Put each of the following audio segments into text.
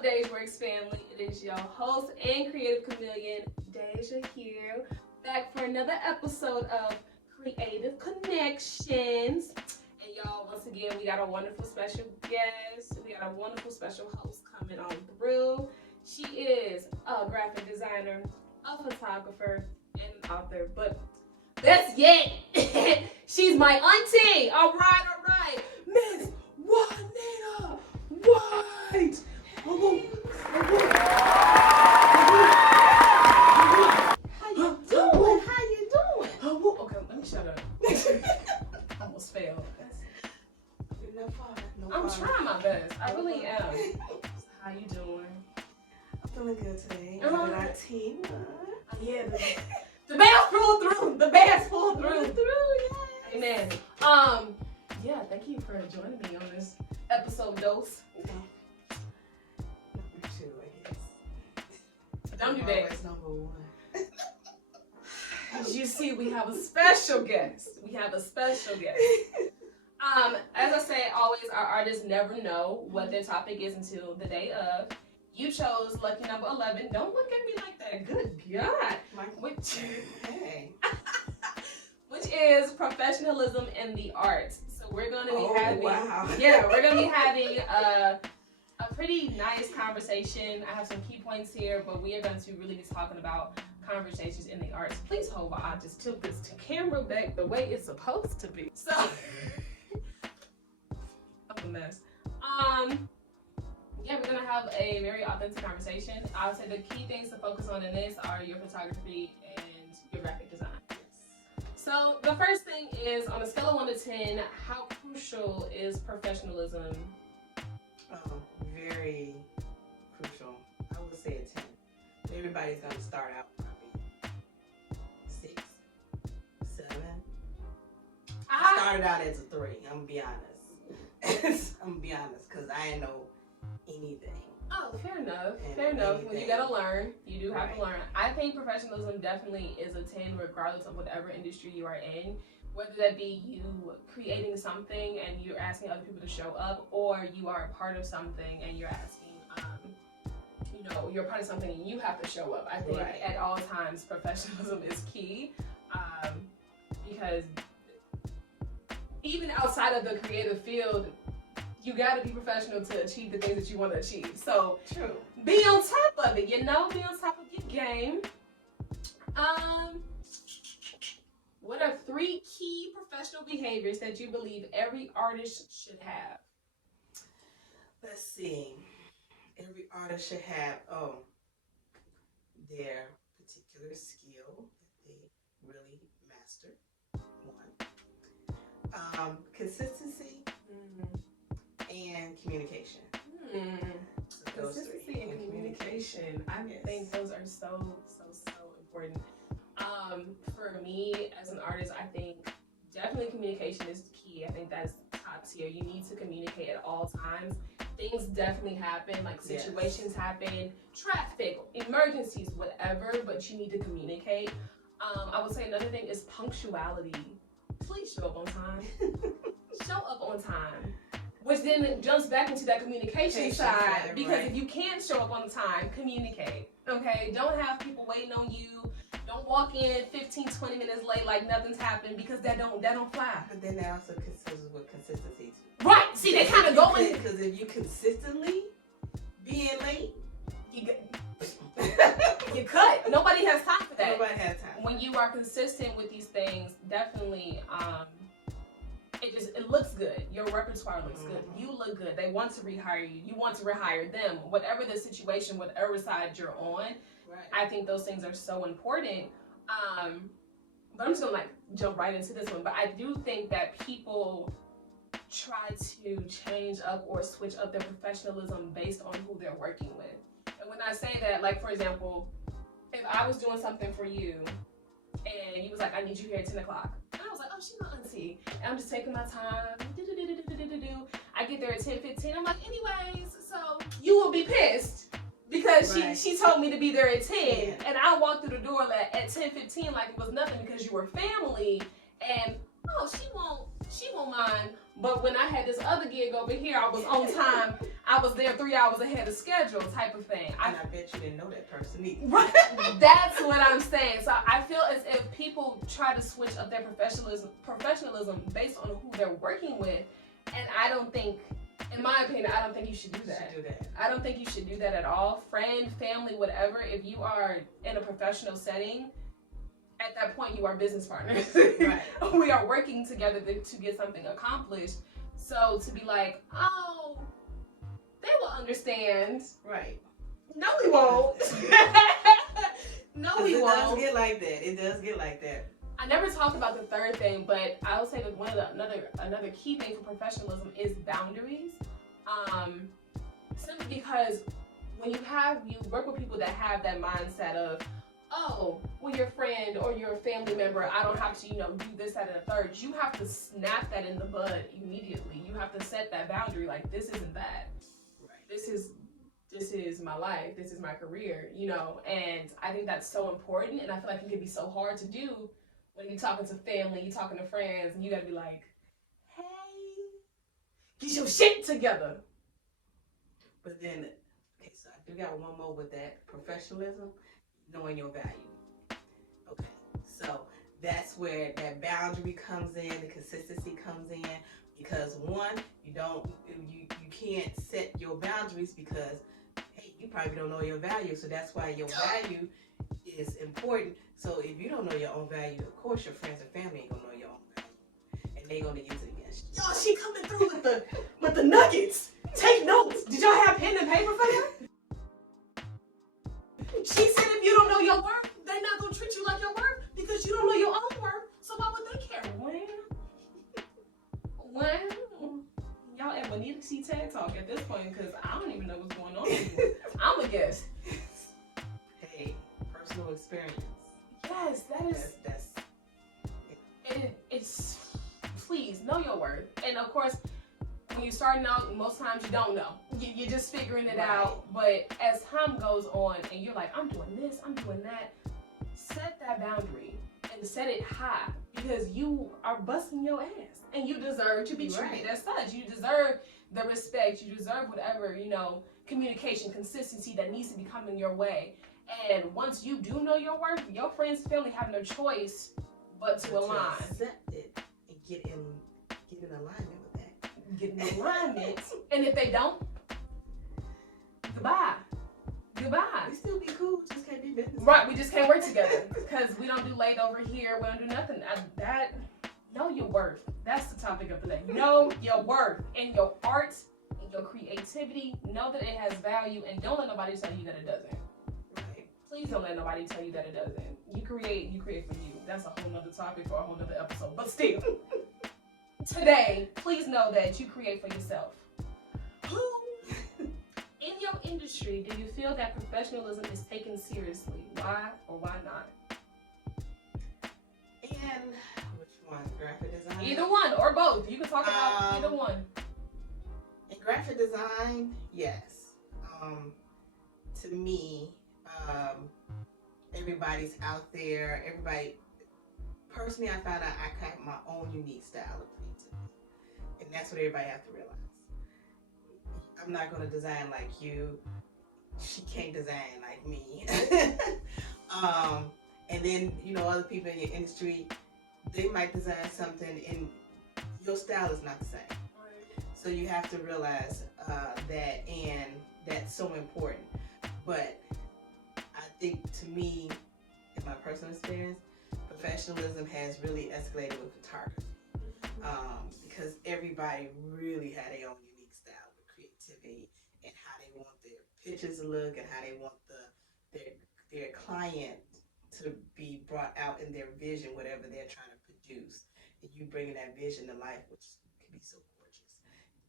up, Works family? It is your host and creative chameleon, Deja here, back for another episode of Creative Connections. And y'all, once again, we got a wonderful special guest. We got a wonderful special host coming on through. She is a graphic designer, a photographer, and an author. But best yet, she's my auntie. All right, Miss Juanita. White. How you doing? Okay, let me shut up. Almost failed. I'm trying my best. I really am. How you doing? I'm feeling good today. Tea. Yeah, the bass pulled through. Yes. Amen. Yeah, thank you for joining me on this episode dose. Number 2, I guess. Don't do that. That's number 1. As you see, we have a special guest. As I say, always, our artists never know what their topic is until the day of. You chose lucky number 11. Don't look at me like that. Good God. Hey. Which is professionalism in the arts. So we're going to be having, wow. we're going to be having a pretty nice conversation. I have some key points here, but we are going to really be talking about conversations in the arts. Please hold while I just tilt this camera back the way it's supposed to be. So, I'm a mess. Yeah, we're going to have a very authentic conversation. I would say the key things to focus on in this are your photography and your graphic design. So the first thing is, on a scale of 1 to 10, how crucial is professionalism? Very crucial. I would say a 10. Everybody's going to start out probably 6, 7. I started out as a 3. I'm going to be honest. Because I didn't know anything. Oh, fair enough. When you gotta learn, you do have to learn. I think professionalism definitely is a 10 regardless of whatever industry you are in. Whether that be you creating something and you're asking other people to show up, or you are a part of something and you're asking, you're a part of something and you have to show up. I think at all times professionalism is key, because even outside of the creative field, you got to be professional to achieve the things that you want to achieve. So true. Be on top of it, be on top of your game. What are 3 key professional behaviors that you believe every artist should have? Let's see. Every artist should have their particular skill that they really master. 1. Consistency. And communication. Consistency and communication. I think those are so important. For me as an artist, I think definitely communication is key. I think that's top tier. You need to communicate at all times. Things definitely happen, like situations happen, traffic, emergencies, whatever, but you need to communicate. I would say another thing is punctuality. Please show up on time. Which then jumps back into that communication side, because if you can't show up on time, communicate, okay? Don't have people waiting on you. Don't walk in 15, 20 minutes late like nothing's happened, because that don't fly. But then that also considers with consistency too. Right, see, they kind of go in. Because if you consistently being late, you cut. Nobody has time for that. Nobody has time. When you are consistent with these things, definitely, it looks good. Your repertoire looks good. You look good. They want to rehire you. You want to rehire them. Whatever the situation, whatever side you're on, I think those things are so important. But I'm just gonna jump right into this one. But I do think that people try to change up or switch up their professionalism based on who they're working with. And when I say that, for example, if I was doing something for you and you was like, I need you here at 10 o'clock. And I was like, oh, she's my auntie. And I'm just taking my time. I get there at 10:15. I'm like, anyways, so you will be pissed because she told me to be there at 10. And I walked through the door at 10:15 like it was nothing because you were family. And, she won't mind. But when I had this other gig over here, I was on time. I was there 3 hours ahead of schedule type of thing. And I bet you didn't know that person either. Right. That's what I'm saying. So I feel as if people try to switch up their professionalism based on who they're working with, and I don't think, in my opinion, I don't think you should do that. I don't think you should do that at all. Friend, family, whatever. If you are in a professional setting, at that point you are business partners. Right. We are working together to get something accomplished. So to be like, oh, they will understand. Right. No, we won't. No, we won't. It does get like that. It does get like that. I never talked about the third thing, but I would say that another key thing for professionalism is boundaries. Simply because when you work with people that have that mindset of, oh, well, your friend or your family member, I don't have to, do this, that, and the third. You have to snap that in the bud immediately. You have to set that boundary. Like, this isn't that. Right. This is my life. This is my career. And I think that's so important. And I feel like it can be so hard to do when you're talking to family, you're talking to friends, and you gotta be like, hey, get your shit together. But then, okay, so I do got one more with that professionalism. Knowing your value. Okay, so that's where that boundary comes in, the consistency comes in, because one, you can't set your boundaries because, hey, you probably don't know your value, so that's why your value is important. So if you don't know your own value, of course your friends and family ain't gonna know your own value, and they're gonna use it against you. Y'all, she coming through with the nuggets. Take notes. Did y'all have pen and paper for that? She said if you don't know your worth, they're not going to treat you like your worth because you don't know your own worth. So why would they care? Well, y'all at Juanita see TED Talk at this point because I don't even know what's going on anymore. I'm a guest. Hey, personal experience. Yes, it's please know your worth. And of course, when you're starting out, most times you don't know. You're just figuring it out. But as time goes on and you're like, I'm doing this, I'm doing that, set that boundary and set it high because you are busting your ass and you deserve to be treated as such. You deserve the respect. You deserve whatever, communication, consistency that needs to be coming your way. And once you do know your worth, your friends, family have no choice but to align. Accept it and get in alignment. Get in alignment. And if they don't, goodbye. We still be cool, just can't be business. Right, we just can't work together because we don't do late over here. We don't do nothing. Know your worth. That's the topic of the day. Know your worth in your art, in your creativity. Know that it has value, and don't let nobody tell you that it doesn't. Right. Please don't let nobody tell you that it doesn't. You create for you. That's a whole nother topic for a whole nother episode. But still. Today, please know that you create for yourself. Who in your industry do you feel that professionalism is taken seriously? Why or why not? And which one? Graphic design? Either one or both. You can talk about either one. In graphic design, yes. To me, everybody's out there. Personally, I found out I have my own unique style of creativity. And that's what everybody has to realize. I'm not going to design like you. She can't design like me. And then, other people in your industry, they might design something and your style is not the same. So you have to realize that, and that's so important. But I think to me, in my personal experience, professionalism has really escalated with photography because everybody really had their own unique style with creativity and how they want their pictures to look and how they want their client to be brought out in their vision, whatever they're trying to produce. And you bringing that vision to life, which can be so gorgeous.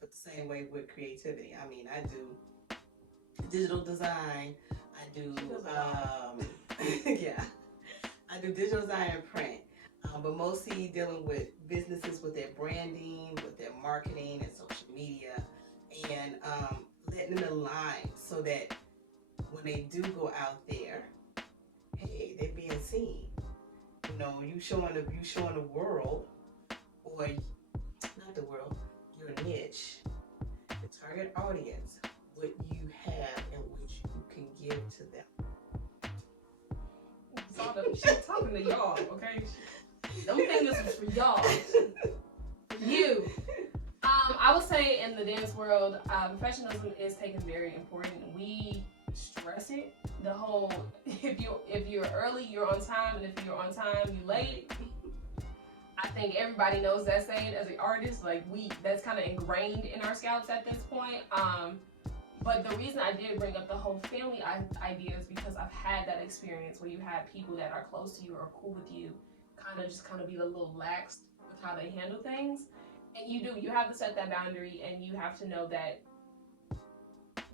But the same way with creativity. I mean, I do digital design. I do, I do digital design and print, but mostly dealing with businesses with their branding, with their marketing and social media, and letting them align so that when they do go out there, hey, they're being seen. You showing the world, or not the world, your niche, the target audience, what you have and what you can give to them. She's talking to y'all, okay? Them fingers is for y'all. You. I would say in the dance world, professionalism is taken very important. We stress it. The whole if you're early, you're on time, and if you're on time, you late. I think everybody knows that saying as an artist. Like that's kind of ingrained in our scouts at this point. But the reason I did bring up the whole family idea is because I've had that experience where you have people that are close to you or cool with you, kind of be a little lax with how they handle things. And you have to set that boundary, and you have to know that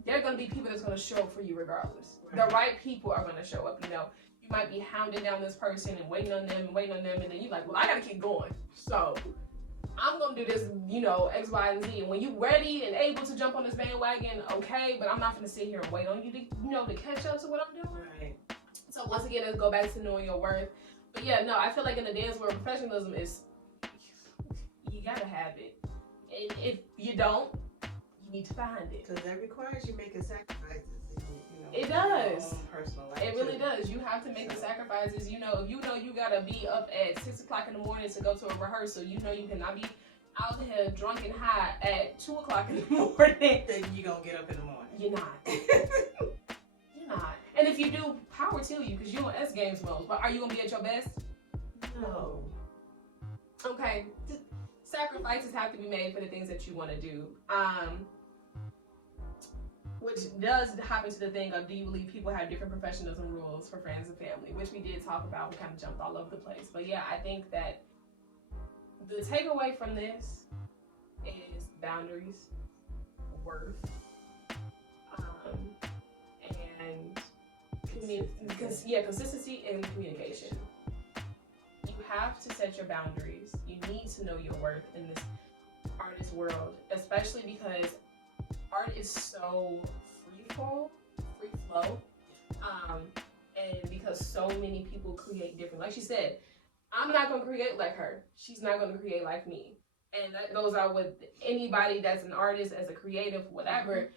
there are going to be people that's going to show up for you regardless. Right. The right people are going to show up. You might be hounding down this person and waiting on them, and then you're like, well, I got to keep going. So I'm going to do this, X, Y, and Z. And when you're ready and able to jump on this bandwagon, okay, but I'm not going to sit here and wait on you to catch up to what I'm doing. Right. So once again, let's go back to knowing your worth. But yeah, no, I feel like in the dance world, professionalism is, you got to have it. And if you don't, you need to find it. Because that requires you making sacrifices. It does. Your own personal life it really does. You have to make the sacrifices. If you know you gotta be up at 6 o'clock in the morning to go to a rehearsal, you cannot be out here drunk and high at 2 o'clock in the morning. Then you gonna get up in the morning. You're not. You're not. And if you do, power to you, because you're on S Games mode. But are you gonna be at your best? No. Okay. Sacrifices have to be made for the things that you want to do. Which does hop into the thing of, do you believe people have different professionalism rules for friends and family? Which we did talk about. We kind of jumped all over the place. But yeah, I think that the takeaway from this is boundaries, worth, and consistency and communication. You have to set your boundaries. You need to know your worth in this artist world, especially because art is so free flow, and because so many people create different. Like she said, I'm not going to create like her. She's not going to create like me. And that goes out with anybody that's an artist, as a creative, whatever.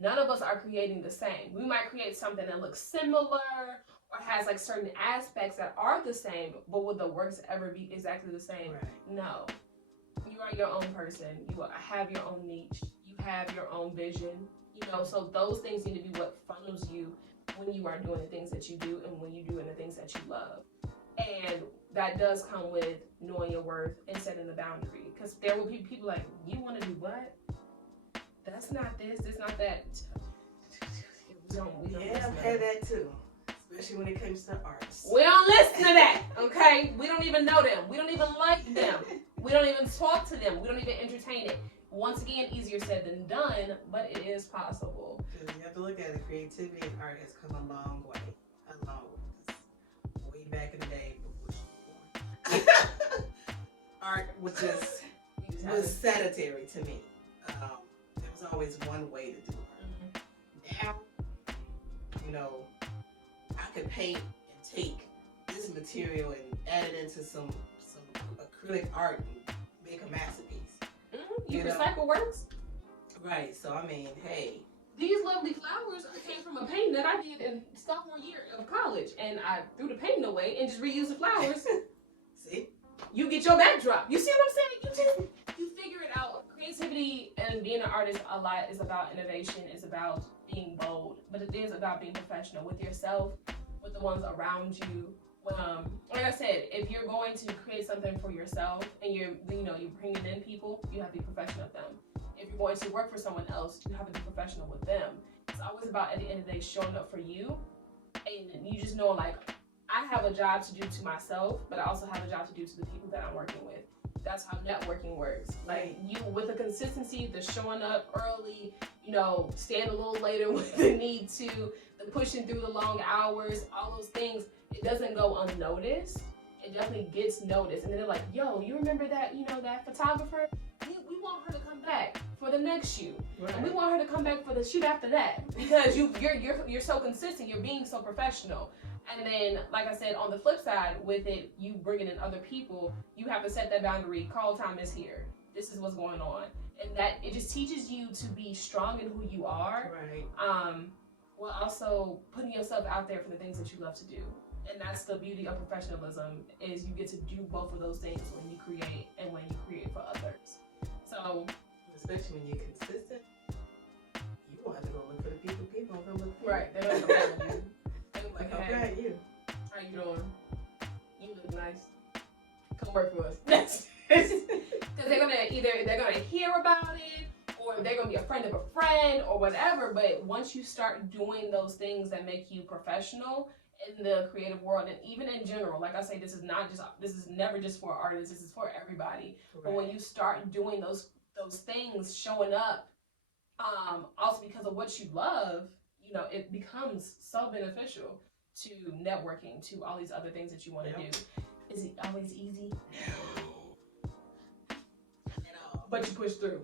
None of us are creating the same. We might create something that looks similar or has like certain aspects that are the same, but will the works ever be exactly the same? Right. No. You are your own person. You have your own niche. Have your own vision, so those things need to be what funnels you when you are doing the things that you do and when you're doing the things that you love. And that does come with knowing your worth and setting the boundary, because there will be people like, you want to do what? That's not this, it's not that. We don't I've had that too, especially when it comes to arts. We don't listen to that, okay? We don't even know them. We don't even like them. We don't even talk to them. We don't even entertain it. Once again, easier said than done, but it is possible. Because you have to look at it, creativity and art has come a long way. Way back in the day before she was born. Art was was sedentary to me. There was always one way to do art. Mm-hmm. Now, I could paint and take this material and add it into some acrylic art and make a masterpiece. You recycle works? Right, so I mean, hey. These lovely flowers came from a painting that I did in sophomore year of college, and I threw the painting away and just reused the flowers. See? You get your backdrop. You see what I'm saying? You figure it out. Creativity and being an artist a lot is about innovation, it's about being bold, but it is about being professional with yourself, with the ones around you. Like I said, if you're going to create something for yourself and you're bringing in people, you have to be professional with them. If you're going to work for someone else, you have to be professional with them. It's always about, at the end of the day, showing up for you, and you just know, like, I have a job to do to myself, but I also have a job to do to the people that I'm working with. That's how networking works. Like, you, with the consistency, the showing up early, staying a little later with the need to, the pushing through the long hours, all those things, it doesn't go unnoticed. It definitely gets noticed. And then they're like, yo, you remember that, that photographer? We want her to come back for the next shoot. Right. And we want her to come back for the shoot after that. Because you're so consistent, you're being so professional. And then, like I said, on the flip side, with it, you bringing in other people, you have to set that boundary. Call time is here. this is what's going on. And that it just teaches you to be strong in who you are. Right. While also putting yourself out there for the things that you love to do. And that's the beauty of professionalism, is you get to do both of those things when you create and when you create for others. So, especially when you're consistent, you won't have to go look for the people. People don't come look for right, they don't come find you. They're like, you. hey, Okay, you. how you doing? You look nice. Come work for us. Because they're gonna hear about it, or they're gonna be a friend of a friend, or whatever. But once you start doing those things that make you professional in the creative world, and even in general, like I say, this is never just for artists. This is for everybody. Right. But when you start doing those things, showing up, also because of what you love, you know, it becomes so beneficial to networking, to all these other things that you want to do. Is it always easy? No. But you push through.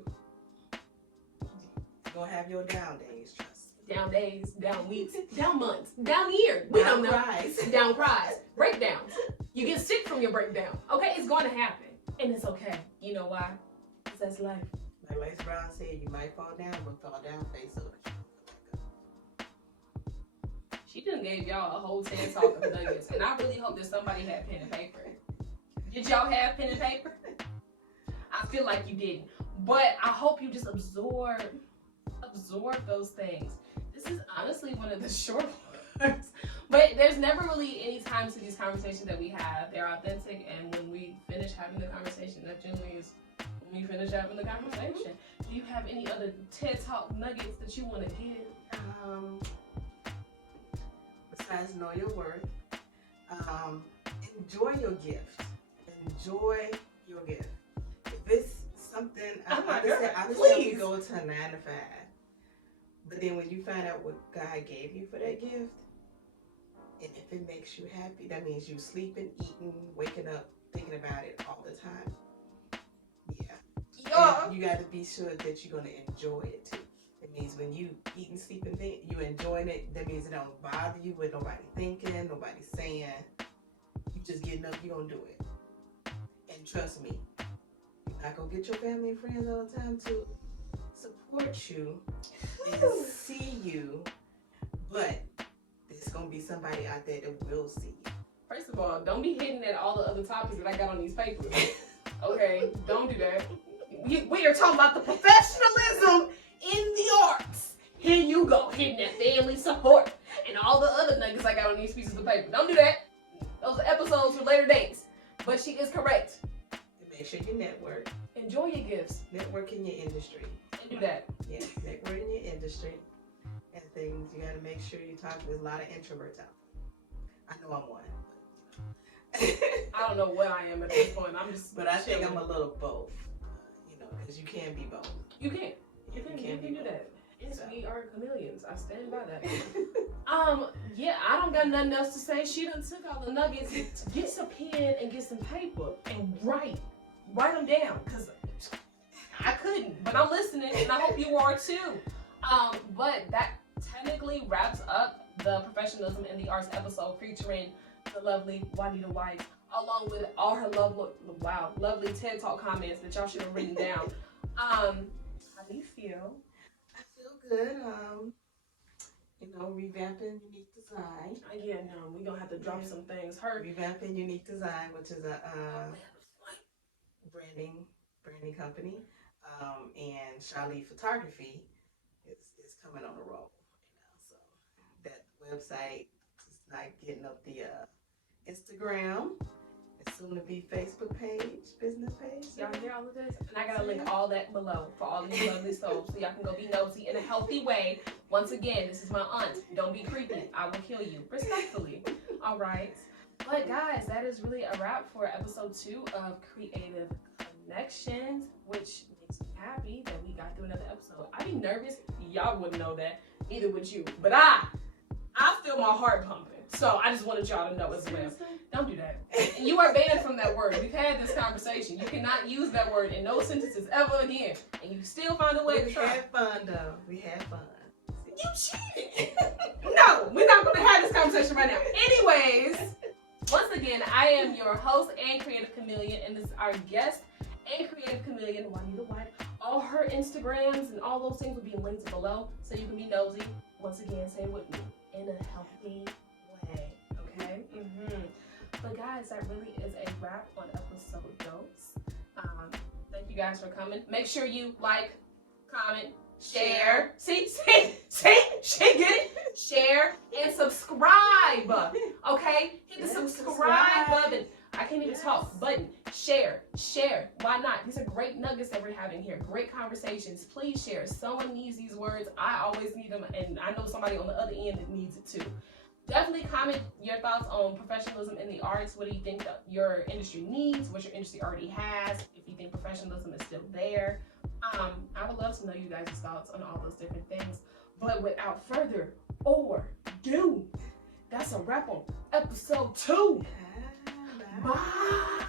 You're gonna have your down days, trust. Down days, down weeks, down months, down years. We don't know. Cries. Down cries. Breakdowns. You get sick from your breakdown. Okay, it's going to happen. And it's okay. You know why? Because that's life. Like Les Brown said, you might fall down, but fall down face up. She done gave y'all a whole TED talk of nuggets. And I really hope that somebody had pen and paper. Did y'all have pen and paper? I feel like you didn't. But I hope you just absorb those things. This is honestly one of the short ones. But there's never really any time to these conversations that we have. They're authentic, and when we finish having the conversation, that generally is when we finish having the conversation. Do you have any other TED Talk nuggets that you want to give? Besides know your worth, enjoy your gift. Enjoy your gift. If it's something, I just say you go to a 9 to 5. But then when you find out what God gave you for that gift, and if it makes you happy, that means you sleeping, eating, waking up, thinking about it all the time. Yeah. And you got to be sure that you're going to enjoy it too. It means when you eating, sleeping, you enjoying it, that means it don't bother you with nobody thinking, nobody saying. You just getting up, you're going to do it. And trust me, you're not going to get your family and friends all the time to support you and see you, but there's going to be somebody out there that will see you. First of all, don't be hitting at all the other topics that I got on these papers. Okay, don't do that. We are talking about the professionalism in the arts. Here you go, hitting that family support and all the other nuggets I got on these pieces of paper. Don't do that. Those are episodes for later dates. But she is correct. Make sure you network. Enjoy your gifts. Network in your industry. And do that. Yeah, network in your industry and things. You got to make sure you talk. There's a lot of introverts out there. I know I'm one. I don't know what I am at this point. I'm just. But I think I'm a little both. You know, because you can be both. You can. You can do that. Yes, we are chameleons. I stand by that. Yeah, I don't got nothing else to say. She done took all the nuggets. Get some pen and get some paper and write them down, because I couldn't, but I'm listening, and I hope you are too. But that technically wraps up the Professionalism in the Arts episode featuring the lovely Juanita White, along with all her lovely TED Talk comments that y'all should have written down. How do you feel? I feel good. You know, revamping unique design. Again, we're gonna have to drop some things. Revamping unique design, which is a branding company. And Charlie Photography is coming on the roll. You know, so that website is like getting up the Instagram. It's soon to be Facebook page, business page. Y'all hear all of this? And I gotta link all that below for all of you lovely souls, so y'all can go be nosy in a healthy way. Once again, this is my aunt. Don't be creepy. I will kill you. Respectfully. All right. But guys, that is really a wrap for episode 2 of Creative Connections, which makes me happy that we got through another episode. I'd be nervous. Y'all wouldn't know that. Neither would you. But I feel my heart pumping. So I just wanted y'all to know as well. Don't do that. And you are banned from that word. We've had this conversation. You cannot use that word in no sentences ever again. And you still find a way to try. We had fun though. We had fun. You cheated. No, we're not going to have this conversation right now. Anyways, once again, I am your host and creative chameleon, and this is our guest and Creative Chameleon, Juanita White. All her Instagrams and all those things will be linked below so you can be nosy. Once again, say it with me, in a healthy way, okay? But guys, that really is a wrap on episode dose. Thank you guys for coming. Make sure you like, comment, share. See, she get it. Share and subscribe. Okay, hit the subscribe button. I can't even talk. Button. Share. Why not? These are great nuggets that we're having here. Great conversations. Please share. Someone needs these words. I always need them, and I know somebody on the other end that needs it too. Definitely comment your thoughts on professionalism in the arts. What do you think that your industry needs? What your industry already has? If you think professionalism is still there. I would love to know you guys' thoughts on all those different things. But without further ado, that's a wrap on episode 2. Bye.